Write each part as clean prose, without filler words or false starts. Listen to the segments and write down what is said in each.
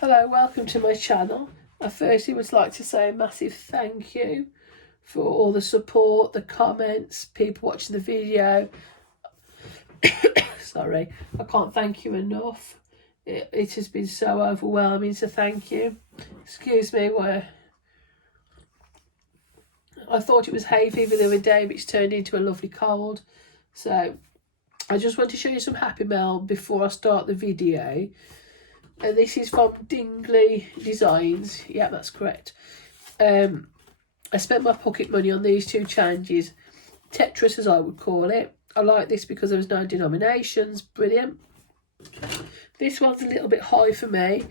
Hello, welcome to my channel. I firstly would like to say a massive thank you for all the support, the comments, people watching the video. Sorry, I can't thank you enough. It has been so overwhelming, so thank you. Excuse me, where I thought it was hay fever the other day, but it's turned into a lovely cold. So I just want to show you some happy mail before I start the video. And this is from Dingley Designs. Yeah, that's correct. I spent my pocket money on these two challenges. Tetris, as I would call it. I like this because there was no denominations. Brilliant. This one's a little bit high for me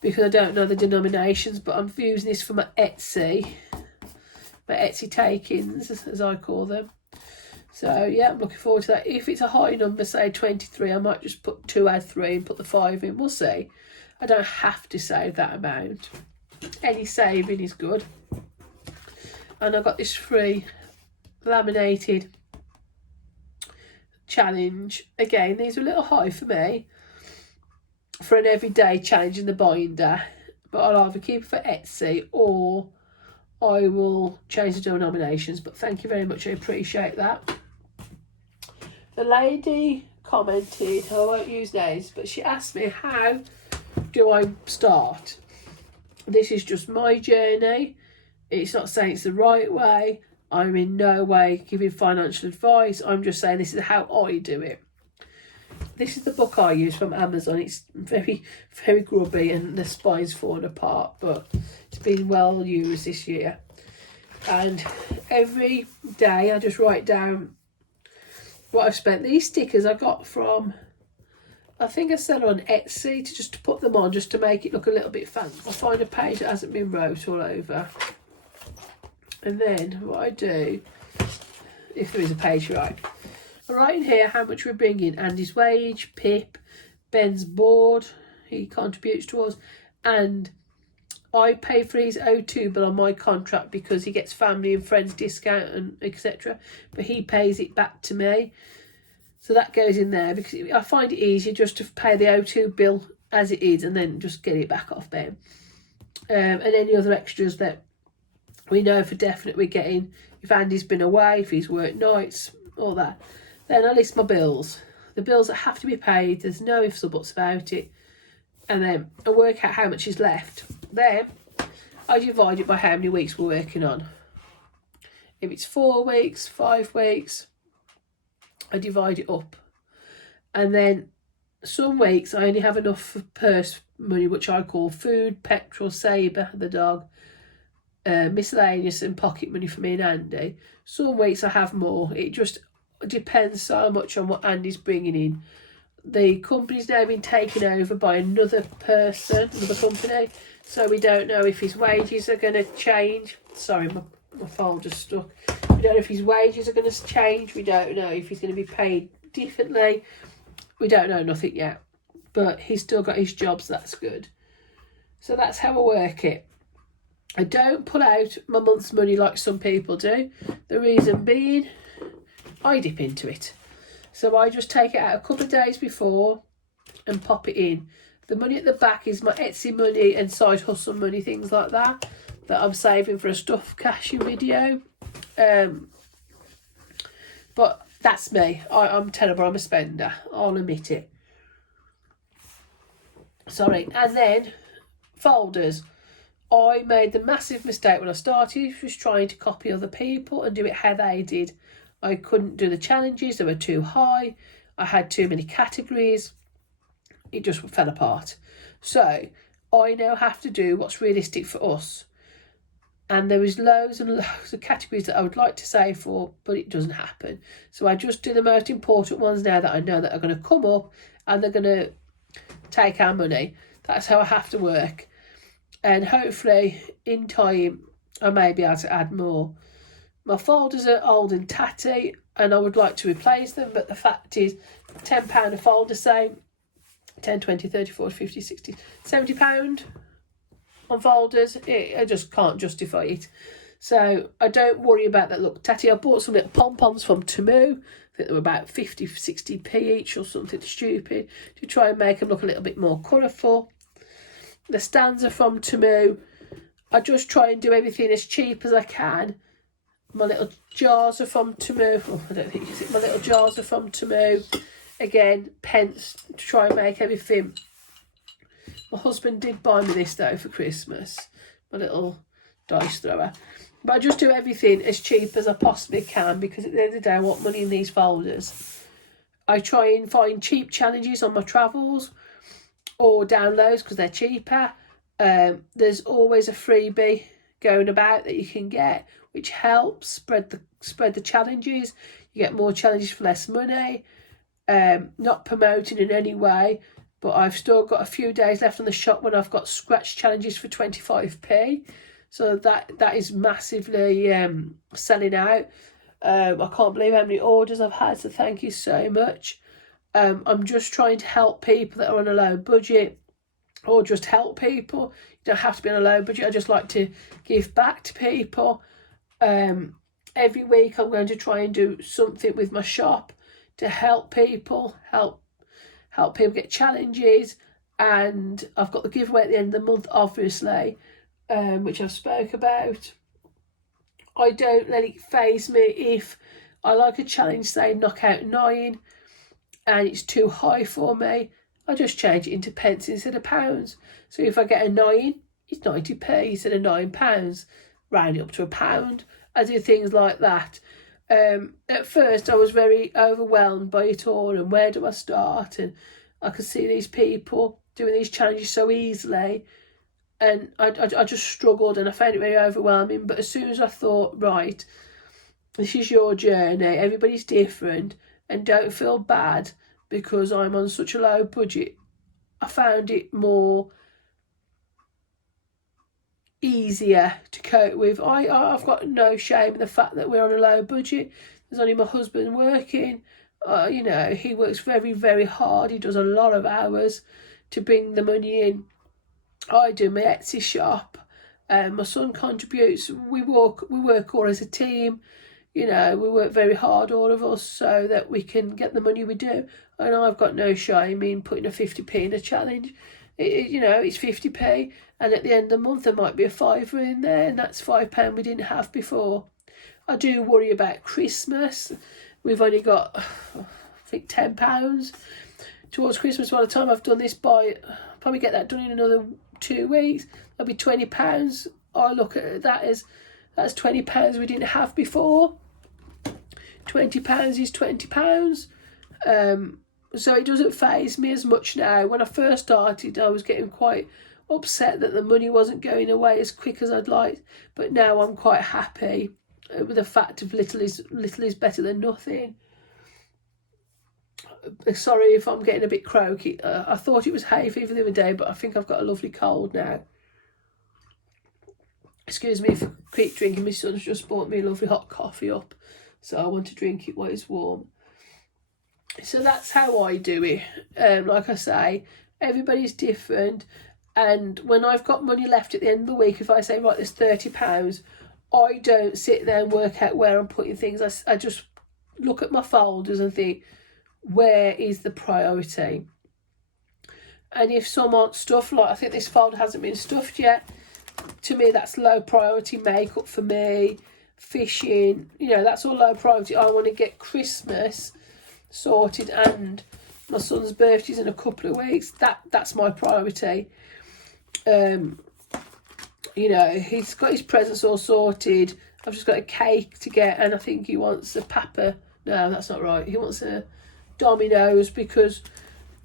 because I don't know the denominations, but I'm using this for my Etsy takings, as I call them. So yeah, I'm looking forward to that. If it's a high number, say 23, I might just put 2 add 3 and put the 5 in. We'll see. I don't have to save that amount. Any saving is good. And I got this free laminated challenge. Again, these are a little high for me for an everyday challenge in the binder, but I'll either keep it for Etsy or I will change the denominations. But thank you very much, I appreciate that. The lady commented, I won't use names, but she asked me, how do I start? This is just my journey. It's not saying it's the right way. I'm in no way giving financial advice. I'm just saying this is how I do it. This is the book I use from Amazon. It's very, very grubby and the spine's falling apart, but it's been well used this year. And every day I just write down what I've spent. These stickers I got from, I think I sell on Etsy to put them on, just to make it look a little bit fancy. I find a page that hasn't been wrote all over. And then what I do, if there is a page right, I write in here how much we're bringing, Andy's wage, Pip, Ben's board, he contributes towards, and I pay for his O2 bill on my contract because he gets family and friends discount and etc. But he pays it back to me. So that goes in there because I find it easier just to pay the O2 bill as it is and then just get it back off them. And any other extras that we know for definite we're getting, if Andy's been away, if he's worked nights, all that. Then I list my bills. The bills that have to be paid, there's no ifs or buts about it. And then I work out how much is left. Then I divide it by how many weeks we're working on. If it's 4 weeks, 5 weeks, I divide it up. And then some weeks I only have enough for purse money, which I call food, petrol, Sabre, the dog, miscellaneous and pocket money for me and Andy. Some weeks I have more. It just depends so much on what Andy's bringing in. The company's now been taken over by another person, another company, so we don't know if his wages are going to change. Sorry, my phone just stuck. We don't know if his wages are going to change. We don't know if he's going to be paid differently. We don't know nothing yet, but he's still got his job, so that's good. So that's how I work it. I don't pull out my month's money like some people do. The reason being, I dip into it. So I just take it out a couple of days before and pop it in. The money at the back is my Etsy money and side hustle money, things like that I'm saving for a stuff cashing video. But that's me. I'm terrible. I'm a spender. I'll admit it. Sorry. And then folders. I made the massive mistake when I started, was trying to copy other people and do it how they did. I couldn't do the challenges, they were too high. I had too many categories. It just fell apart. So I now have to do what's realistic for us. And there is loads and loads of categories that I would like to save for, but it doesn't happen. So I just do the most important ones now that I know that are going to come up and they're going to take our money. That's how I have to work. And hopefully in time I may be able to add more. My folders are old and tatty and I would like to replace them, but the fact is £10 a folder, say 10, 20, 30, 40, 50, 60, £70 on folders, I just can't justify it. So I don't worry about that look tatty. I bought some little pom-poms from Temu. I think they were about 50, 60p each or something stupid to try and make them look a little bit more colourful. The stands are from Temu. I just try and do everything as cheap as I can. My little jars are from Temu. Oh, I don't think it's it. My little jars are from Temu. Again, pence to try and make everything. My husband did buy me this though for Christmas. My little dice thrower. But I just do everything as cheap as I possibly can, because at the end of the day I want money in these folders. I try and find cheap challenges on my travels or downloads because they're cheaper. There's always a freebie going about that you can get, which helps spread the challenges. You get more challenges for less money. Not promoting in any way, but I've still got a few days left on the shop when I've got scratch challenges for 25p. So that is massively selling out. I can't believe how many orders I've had, so thank you so much. I'm just trying to help people that are on a low budget, or just help people. You don't have to be on a low budget. I just like to give back to people. Every week I'm going to try and do something with my shop to help people, help people get challenges. And I've got the giveaway at the end of the month, obviously, which I've spoke about. I don't let it faze me if I like a challenge, say knockout 9, and it's too high for me. I just change it into pence instead of pounds. So if I get a 9, it's 90p instead of £9. Round it up to £1. I do things like that. At first I was very overwhelmed by it all, and where do I start? And I could see these people doing these challenges so easily, and I just struggled, and I found it very overwhelming. But as soon as I thought, right, this is your journey, everybody's different, and don't feel bad because I'm on such a low budget, I found it more easier to cope with. I've got no shame in the fact that we're on a low budget. There's only my husband working. You know, he works very, very hard. He does a lot of hours to bring the money in. I do my Etsy shop. My son contributes. We work all as a team. You know, we work very hard, all of us, so that we can get the money we do. And I've got no shame in putting a 50p in a challenge. You know, it's 50p, and at the end of the month there might be a fiver in there, and that's £5 we didn't have before. I do worry about Christmas. We've only got, I think, £10 towards Christmas. By the time I've done this, probably get that done in another 2 weeks. That'll be £20. I look at that as that's £20 we didn't have before. £20 is £20. So it doesn't faze me as much now. When I first started, I was getting quite upset that the money wasn't going away as quick as I'd like. But now I'm quite happy with the fact of little is better than nothing. Sorry if I'm getting a bit croaky. I thought it was hay fever the other day, but I think I've got a lovely cold now. Excuse me if I keep drinking. My son's just bought me a lovely hot coffee up, so I want to drink it while it's warm. So that's how I do it. Like I say, everybody's different, and when I've got money left at the end of the week, if I say, right, there's £30, I don't sit there and work out where I'm putting things. I just look at my folders and think, where is the priority? And if some aren't stuffed, like I think this folder hasn't been stuffed yet, to me that's low priority. Makeup for me, fishing, you know, that's all low priority. I want to get Christmas sorted, and my son's birthday's in a couple of weeks. That's my priority. You know, he's got his presents all sorted. I've just got a cake to get, and I think he wants a Papa. No, that's not right. He wants a Domino's, because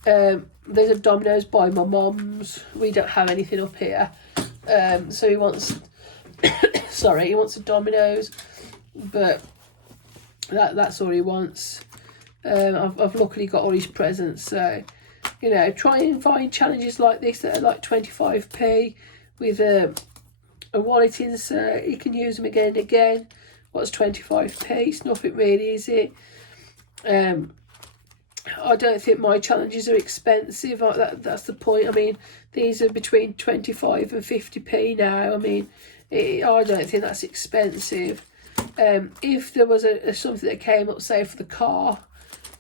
there's a Domino's by my mum's. We don't have anything up here. So he wants sorry, he wants a Domino's, but that's all he wants. I've luckily got all his presents, so you know, try and find challenges like this that are like 25p with a wallet insert. You can use them again and again. What's 25p? It's nothing really, is it? I don't think my challenges are expensive. That's the point. I mean, these are between 25 and 50p now. I mean, I don't think that's expensive. If there was something that came up, say, for the car,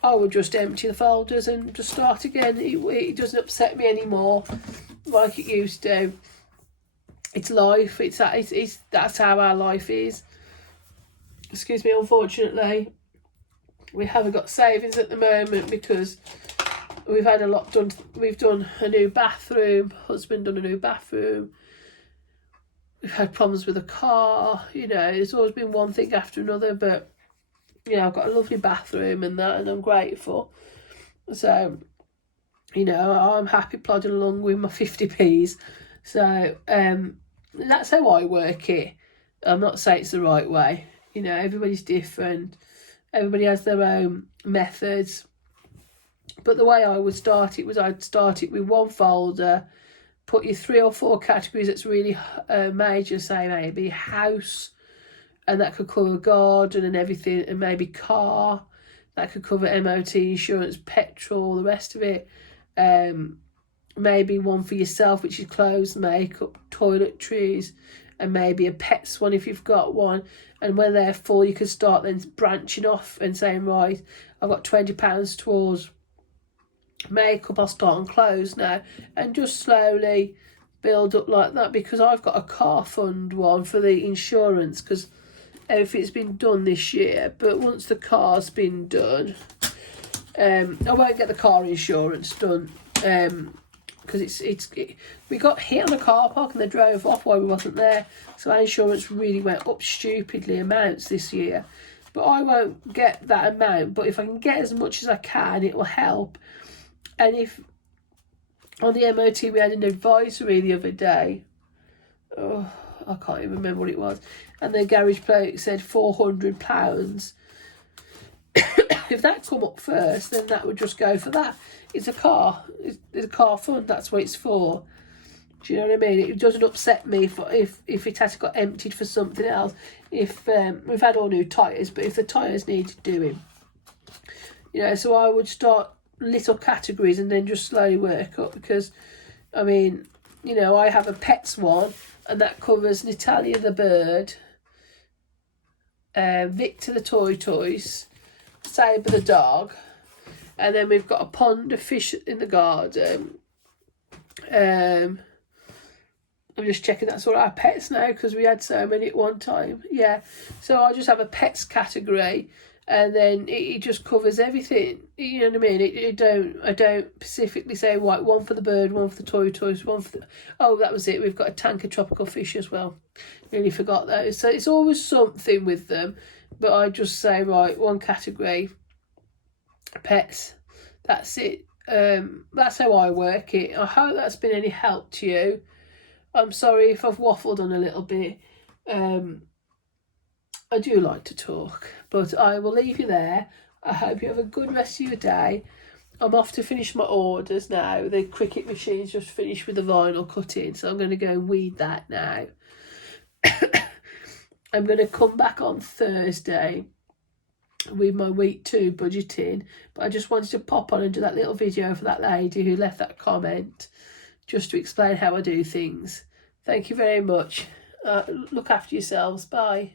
I would just empty the folders and just start again. It doesn't upset me anymore. like it used to. It's life. It's that's how our life is. Excuse me. Unfortunately, we haven't got savings at the moment because we've had a lot done. We've done a new bathroom. Husband done a new bathroom. We've had problems with a car. You know, it's always been one thing after another. But you know, I've got a lovely bathroom and that, and I'm grateful. So, you know, I'm happy plodding along with my 50p's. So, that's how I work it. I'm not saying it's the right way. You know, everybody's different. Everybody has their own methods. But the way I would start it was I'd start it with one folder, put your 3 or 4 categories that's really major, say maybe house, and that could cover garden and everything, and maybe car. That could cover MOT, insurance, petrol, the rest of it. Maybe one for yourself, which is clothes, makeup, toiletries, and maybe a pets one if you've got one. And when they're full, you can start then branching off and saying, right, I've got £20 towards makeup, I'll start on clothes now. And just slowly build up like that, because I've got a car fund one for the insurance, because everything's been done this year. But once the car's been done, I won't get the car insurance done, because we got hit on the car park and they drove off while we wasn't there, so our insurance really went up stupidly amounts this year. But I won't get that amount, but if I can get as much as I can, it will help. And if on the MOT we had an advisory the other day, I can't even remember what it was, and the garage plate said £400. If that come up first, then that would just go for that. It's a car. It's a car fund. That's what it's for. Do you know what I mean? It doesn't upset me if it has got emptied for something else. If we've had all new tyres, but if the tyres needed doing, you know, so I would start little categories and then just slowly work up. Because, I mean, you know, I have a pets one, and that covers Natalia the bird, Victor the toys, Sabre the dog, and then we've got a pond of fish in the garden. I'm just checking that's all our pets now, because we had so many at one time. Yeah, so I just have a pets category, and then it just covers everything. You know what I mean? I don't specifically say, right, one for the bird, one for the toys, one for the... Oh, that was it. We've got a tank of tropical fish as well. Nearly forgot those. So it's always something with them. But I just say, right, one category, pets, that's it. That's how I work it. I hope that's been any help to you. I'm sorry if I've waffled on a little bit. I do like to talk, but I will leave you there. I hope you have a good rest of your day. I'm off to finish my orders now. The Cricut machine's just finished with the vinyl cutting, so I'm going to go and weed that now. I'm going to come back on Thursday with my week 2 budgeting, but I just wanted to pop on and do that little video for that lady who left that comment, just to explain how I do things. Thank you very much. Look after yourselves. Bye.